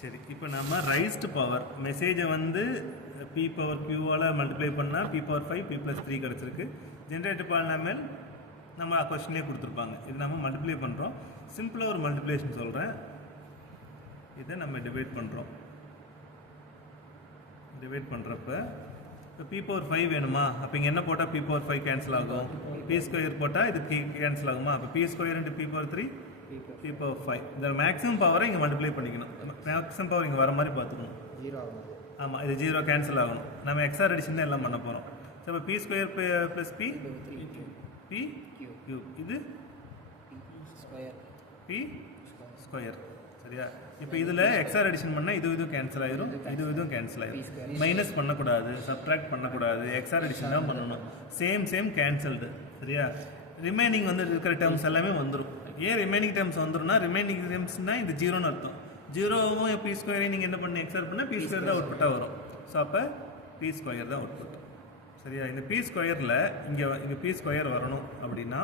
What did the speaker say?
சரி, இப்போ நம்ம ரைஸ்டு பவர் மெசேஜை வந்து பி பவர் கியூவால் மல்டிப்ளை பண்ணால் பி பவர் 5 பி ப்ளஸ் 3 கிடச்சிருக்கு. ஜென்ரேட்டர் பாலினாமியல் நம்ம கொஸ்டின்லேயே கொடுத்துருப்பாங்க. இது நம்ம மல்டிப்ளை பண்ணுறோம். சிம்பிளாக ஒரு மல்டிப்ளேஷன் சொல்கிறேன். இதை நம்ம டிவைட் பண்ணுறோம். டிவைட் பண்ணுறப்ப இப்போ பி பவர் 5 வேணுமா? அப்போ இங்கே என்ன போட்டால் பி பவர் 5 கேன்சல் ஆகும்? பி ஸ்கொயர் போட்டால் இது கேன்சல் ஆகுமா? அப்போ B square into B power 3 B power 5. இந்த மேக்ஸிமம் பவரை இங்கே மல்டிப்ளை பண்ணிக்கணும். மேக்ஸிமம் பவர் இங்கே வர மாதிரி பார்த்துக்கணும். ஆமாம், இது 0 கேன்சல் ஆகணும். நம்ம எக்ஸ்ஆர் அடிஷன் தான் எல்லாம் பண்ண போகிறோம். ஸோ இப்போ B square plus B B Q, இது பி ஸ்கொயர். சரியா? இப்போ இதில் எக்ஸ்ஆர் அடிஷன் பண்ணால் இதுவும் கேன்சல் ஆயிரும், இதுவும் கேன்சல் ஆயிரும். மைனஸ் பண்ணக்கூடாது, சப்ட்ராக்ட் பண்ணக்கூடாது, எக்ஸ்ஆர் அடிஷன் தான் பண்ணணும். Same cancelled. சரியா? ரிமைனிங் வந்து இருக்கிற டேர்ம்ஸ் எல்லாமே வந்துடும். ஏன் ரிமைனிங் டேர்ம்ஸ் வந்துடும்னா, ரிமைனிங் டேர்ம்ஸ்னால் இது 0ன்னு அர்த்தம். 0வும் பி ஸ்கொயரையும் நீங்கள் என்ன பண்ணி எக்ஸ்ஆர் பண்ணால் பி ஸ்கொயர் தான் அவுட்புட்டாக வரும். ஸோ அப்போ பி ஸ்கொயர் தான் அவுட்புட். சரியா? இந்த பி ஸ்கொயரில் இங்கே பி ஸ்கொயர் வரணும் அப்படின்னா